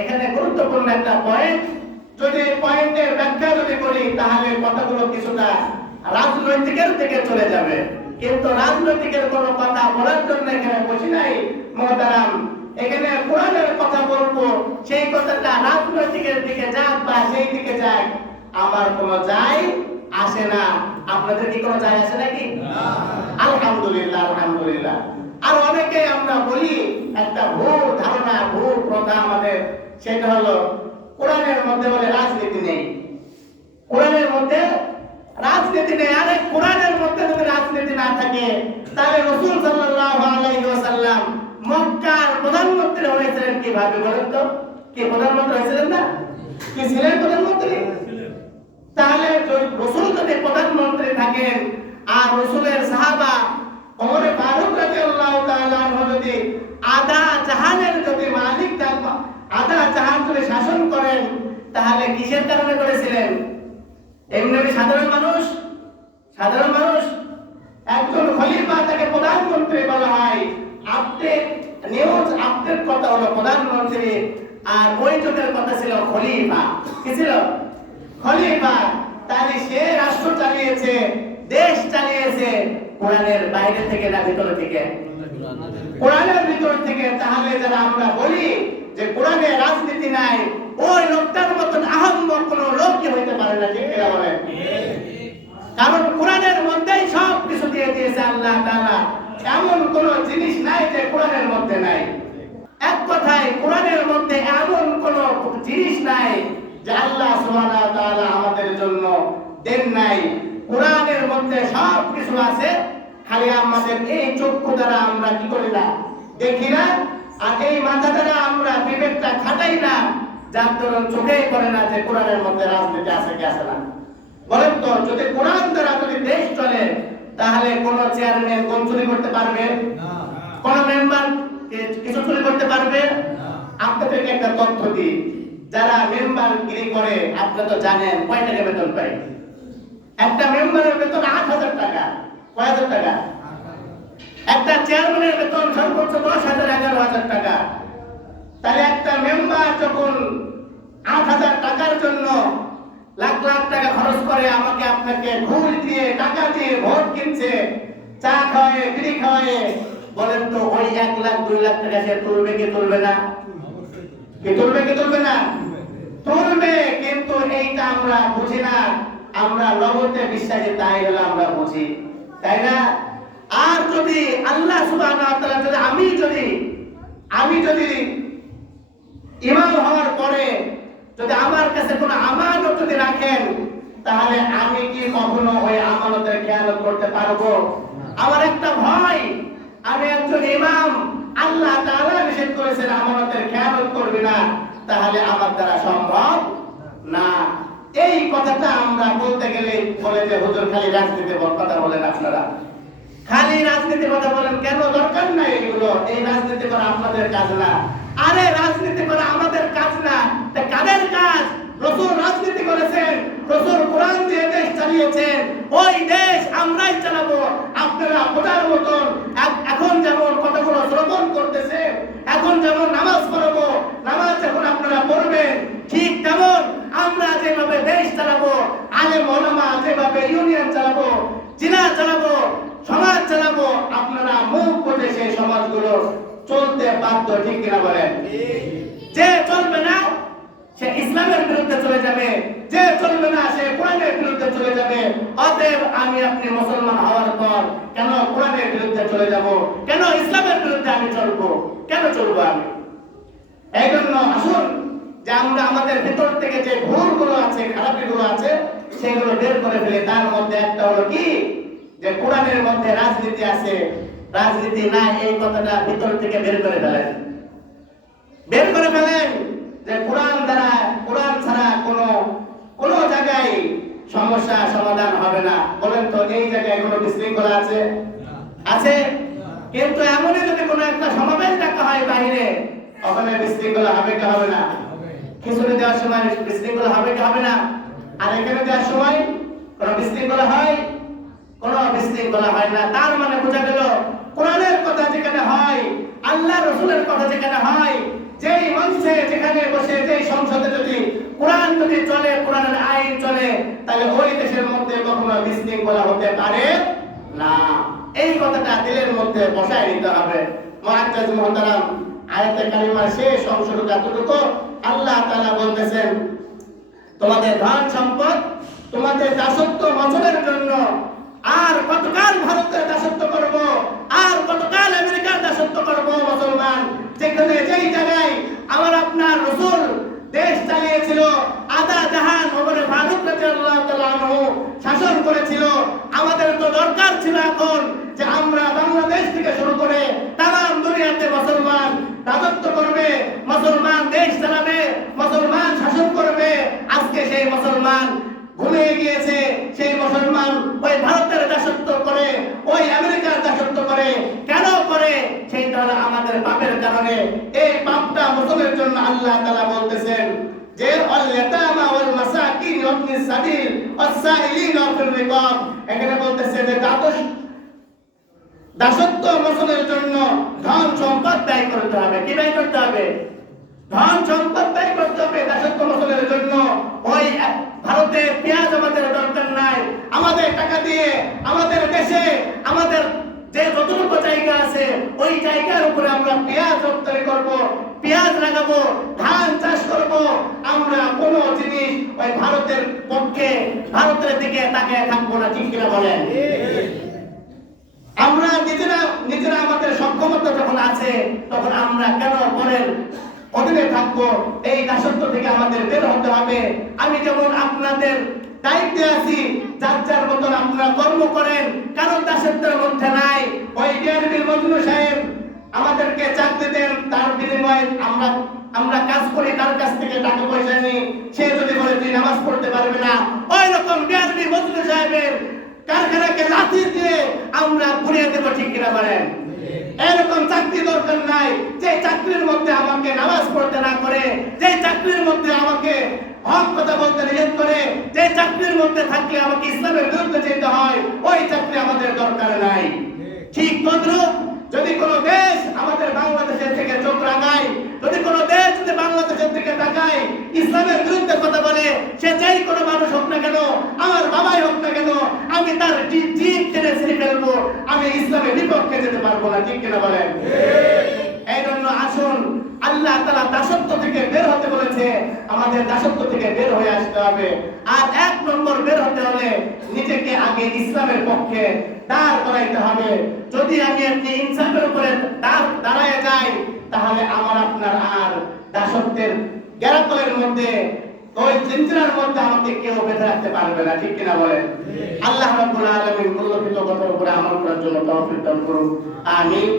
এখানে গুরুত্বপূর্ণ একটা পয়েন্ট, যদি পয়েন্টের ব্যাখ্যা যদি করি তাহলে কথাগুলো কিছুটা রাজনৈতিকের দিকে চলে যাবে, কিন্তু রাজনৈতিকের কোনো কথা বলার জন্য এখানে বসি নাই মুহতারাম। এখানে কোরআনের কথা বলবো, সেই কথাটা রাজনৈতিকের দিকে যাক বা সেই দিকে যাক আমার কোনো যায় আসে না। আপনাদের কি কোনো যায় আসে নাকি? আলহামদুলিল্লাহ, আলহামদুলিল্লাহ। আর অনেকে আমরা বলি একটা ভুল ধারণা, ভুল প্রথা আমাদের, সেটা হলো কোরআনের মধ্যে বলে রাজনীতি নেই, কোরআনের মধ্যে রাজনীতি নেই। আরে কোরআনের মধ্যে যদি রাজনীতি না থাকে তাহলে রাসূল সাল্লাল্লাহু আলাইহি ওয়াসাল্লাম মক্কার প্রধানমন্ত্রী হয়েছিলেন কিভাবে বলেন তো? কি প্রধানমন্ত্রী হয়েছিলেন না? কি ছিলেন প্রধানমন্ত্রী? তাহলে রাসূল যদি প্রধানমন্ত্রী থাকেন আর রাসূলের সাহাবা ওমর ফারুক রাদিয়াল্লাহু তাআলা আনহু যদি আধা জাহানের যদি মালিক থাকতেন, আধা জাহান যদি শাসন করেন, তাহলে কিসের কারণে করেছিলেন? এমনি সাধারণ মানুষ, সাধারণ মানুষ একজন খলিফা তাকে প্রধানমন্ত্রী বলা হয়। আপডেট নিউজ আপডেট কথা হলো প্রধানমন্ত্রী, আর ওই যুগের কথা ছিল খলিফা। কি ছিল? খলিফা। তাহলে সে রাষ্ট্র চালিয়েছে, দেশ চালিয়েছে কোরআনের বাইরে থেকে না ভিতর থেকে? কোরআনের ভিতর থেকে। তাহলে যারা আমরা বলি যে কোরআনে রাজনীতি নাই, ওই লোকটার মতন আহম্মক কোন লোকই হইতে পারে না, ঠিক কিনা বলেন? কারণ কোরআনের মধ্যেই সব কিছু দিয়ে দিয়েছে আল্লাহ তাআলা, এমন কোন জিনিস নাই যে কোরআনের মধ্যে নাই। এক কথায় কোরআনের মধ্যে এমন কোন জিনিস নাই যে আল্লাহ সুবহানাহু ওয়া তাআলা আমাদের জন্য দেন নাই। কোরআনের মধ্যে সব কিছু আছে, খালি আমাদের এই চক্ষু দ্বারা আমরা কি করি না, দেখি না, আর এই মাথা দ্বারা আমরা বিবেকটা খাটাই না, যার দরুন চোখেই পড়ে না যে কোরআনের মধ্যে রাজনীতি আছে কি আছে না। বলেন তো, যদি কোরআন দ্বারা যদি দেশ চলে তাহলে কোন চেয়ারম্যান কোন চুরি করতে পারবে? কোন মেম্বার কিছু চুরি করতে পারবে? আপনাদেরকে একটা তথ্য দিই, যারা মেম্বার গিরি করে আপনি তো জানেন কয় টাকা বেতন পায়? একটা মেম্বারের বেতন ৮,০০০ টাকা। কয় হাজার টাকা? একটা চেয়ারম্যানের বেতন সর্বোচ্চ ১০,০০০, ১১,০০০ টাকা। তাহলে একটা মেম্বার যখন ৮,০০০ টাকার জন্য লাখ লাখ টাকা খরচ করে আমাকে আপনাকে ঘুষ দিয়ে টাকা দিয়ে ভোট কিনছে, চা খাওয়ায়, বিড়ি খাওয়ায়, বলেন তো ওই ১ লাখ ২ লাখ টাকা সে তুলবে কি তুলবে না? কি তুলবে কি তুলবে না? তুলবে। কিন্তু এইটা আমরা বুঝি না, আমরা নগদে বিশ্বাসে তাই হলো আমরা বুঝি, তাই না? আর যদি আল্লাহ সুবহানাহু ওয়া তাআলা যদি আমি যদি ইমাম হওয়ার পরে যদি আমার কাছে কোনো আমানত যদি রাখেন, তাহলে আমি কি কখনো ওই আমানতের খেয়ানত করতে পারবো? আমার একটা ভয়, আমি একজন ইমাম, আল্লাহ তাআলা নিষেধ করেছেন আমানতের খেয়ানত করবে না, তাহলে আমার দ্বারা সম্ভব না। এই কথাটা আমরা বলতে গেলে বলে যে হুজুর খালি রাজনীতির কথা বলেন, আপনারা খালি রাজনীতির কথা বলেন কেন? দরকার নাই এগুলো, এই রাজনীতি করা আপনাদের কাজ না। আরে রাজনীতি করা আমাদের কাজ না, তা কাদের কাজ? রাসূল রাজনীতি করেছেন, রাসূল কোরআন দিয়ে দেশ চালিয়েছেন, ওই দেশ আমরাই চালাবো। আপনারা বোঝার মতন এখন যেমন কথাগুলো শ্রবণ করতেছে, এখন যেমন নামাজ পড়বো, নামাজ যখন আপনারা পড়বেন, ঠিক তেমন আমরা যেভাবে দেশ চালাবো, আলেম ওলামা যেভাবে ইউনিয়ন চালাবো, জেলা চালাবো, সমাজ চালাবো, আপনারা মুখ বুঝে সেই সমাজগুলো চলতে বাধ্য, ঠিক কিনা বলেন? যে চলবে না সে ইসলামের বিরুদ্ধে চলে যাবে, যে চলবে না সে কোরআনের বিরুদ্ধে চলে যাবে। অতএব আমি আপনি মুসলমান হওয়ার পর কেন কোরআনের বিরুদ্ধে চলে যাব? কেন ইসলামের বিরুদ্ধে আমি চলবো? কেন চলবো আমি? এই জন্য আসুন যে আমরা আমাদের ভিতর থেকে যে ভুলগুলো আছে, খারাপিগুলো আছে, সেগুলো বের করে ফেলে। তার মধ্যে একটা হলো কি, যে কোরআনের মধ্যে রাজনীতি আছে, রাজনীতি নাই এই কথাটা ভিতর থেকে বের করে ফেলেন, বের করে ফেলেন। যে কোরআন দ্বারা, কোরআন ছাড়া কোন জায়গায় সমস্যা সমাধান হবে না। বলেন তো এই জায়গায় কোনো বিশৃঙ্খলা আছে? আছে। কিন্তু এমনই যদি কোনো একটা সমাবেশ ডাকা হয় বাইরে, ওখানে বিশৃঙ্খলা হবে কি হবে না? খিচুড়ি দেওয়ার সময় বিশৃঙ্খলা হবে কি হবে না? আর এখানে দেওয়ার সময় কোনো বিশৃঙ্খলা হয়? কোনো বিশৃঙ্খলা হয় না। তার মানে বোঝা গেল কোরআনের কথা যেখানে হয়, আল্লাহ রাসূলের কথা যেখানে হয়, যেই মঞ্চে যেখানে বসে যেই সংসদে যদি কোরআন যদি চলে, কোরআনের আইন চলে, তাহলে ওই দেশের মধ্যে কখনো বিশৃঙ্খলা হতে পারে না। এই কথাটা দিলের মধ্যে বসায় নিতে হবে। মুআজ্জাজ মুহতারাম, আয়াতে কারিমার শেষ অংশটুকু এতটুকু আল্লাহ তাআলা বলতেছেন, তোমাদের ধন সম্পদ, তোমাদের দাসত্ব মোচনের জন্য। আর কতকাল ভারতের দাসত্ব করব, আর কতকাল আমেরিকার দাসত্ব করব মুসলমান? যেখানে যেই জায়গায় আমার আপনার রাসূল দেশ চালিয়েছিল, আধা জাহান ওমর ফারুক রাদিয়াল্লাহু তাআলা আনহু শাসন করেছিল। আমাদের তো দরকার ছিল এখন যে আমরা বাংলাদেশ থেকে শুরু করে তাম দুনিয়াতে মুসলমান রাজত্ব করবে, মুসলমান দেশ চালাবে, মুসলমান শাসন করবে। আজকে সেই মুসলমান ঘুমিয়ে গিয়েছে। সেই মুসলমান ওই ভারতের দাসত্ব করে, ওই আমেরিকার দাসত্ব করে। কেন করে? সেইটা হলো আমাদের পাপের কারণে। এই পাপটা মোচনের জন্য আল্লাহ তাআলা বলতেছেন যে আল ইয়াতামা ওয়াল মাসাকিন ওয়াবনিস সাবিল ওয়াস-সাইলিন ফির রিকাব। এখানে বলতেছে যে দাসত্ব মোচনের জন্য ধন সম্পদ ব্যয় করতে হবে। কি ব্যয় করতে হবে? ধন সম্পদ ব্যয় করতে হবে দাসত্ব মোচনের জন্য। ওই ভারতে পেঁয়াজ আমাদের দরকার নাই। আমাদের টাকা দিয়ে আমাদের দেশে আমাদের যে যতটুকু জায়গা আছে ওই জায়গার উপরে আমরা পেঁয়াজ রপ্তানি করব, পেঁয়াজ লাগাবো, ধান চাষ করব। আমরা কোনো জিনিস ওই ভারতের পক্ষে, ভারতের দিকে তাকিয়ে থাকবো না। ঠিক কিনা বলেন? আমরা নিজেরা আমাদের সক্ষমতা যখন আছে তখন আমরা কেন পরের অধীনে থাকবো? এই দাসত্ব থেকে আমাদের বের হতে হবে। আমি যেমন আপনাদের দায়িত্বে আছি, যার যার মতন আপনারা কর্ম করেন, কারণ দাসত্বের মধ্যে নাই। ওই ডিআরবির মজনু সাহেব আমাদেরকে চাকরি দেন, তার বিনিময়ে আমরা কাজ করি, তার কাছ থেকে টাকা পয়সা নিই। সে যদি বলে তুই নামাজ পড়তে পারবে না, ওই রকম ডিআরবি মজনু সাহেবের কারখানাকে লাথি দিয়ে আমরা ঘুরিয়ে দেবো। ঠিক কিনা বলেন? এরকম চাকরি দরকার নাই যে চাকরির মধ্যে আমাকে নামাজ পড়তে না করে, যে চাকরির মধ্যে আমাকে হক কথা বলতে নিষেধ করে, যে চাকরির মধ্যে থাকলে আমাকে ইসলামের বিরুদ্ধে যেতে হয়, ওই চাকরি আমাদের দরকার নাই। ঠিক তদ্রুপ যদি কোনো দেশ আমাদের বাংলাদেশের থেকে চোখ রাঙায়, যদি কোনো দেশ যদি বাংলাদেশের দিকে তাকায়, ইসলামের বিরুদ্ধে কথা বলে, সে যেই কোনো মানুষ হোক না কেন, আমার বাবাই হোক না কেন, আমি তার জিভ টেনে ছিঁড়ে ফেলবো। আমি ইসলামের বিপক্ষে যেতে পারবো না। ঠিক কিনা বলেন? এই জন্য আসুন, আল্লাহ তাআলা দাসত্ব থেকে বের হতে বলেছে, আমাদের দাসত্ব থেকে বের হয়ে আসতে হবে। আর এক নম্বর বের হতে হলে নিজেকে আগে ইসলামের পক্ষে দাঁড় করাইতে হবে। যদি আমি আপনি ইনসাফের উপরে দাঁড়ায় যাই, তাহলে আমার আপনার আর দাসত্বের গ্যারাকলের মধ্যে, ওই জিঞ্জিরার মধ্যে আমাকে কেউ বেঁধে রাখতে পারবে না। ঠিক কিনা বলেন? আল্লাহ রাব্বুল আলামিন মূল্যবিত কথার উপরে আমল করার জন্য তৌফিক দান করুন। আমিন।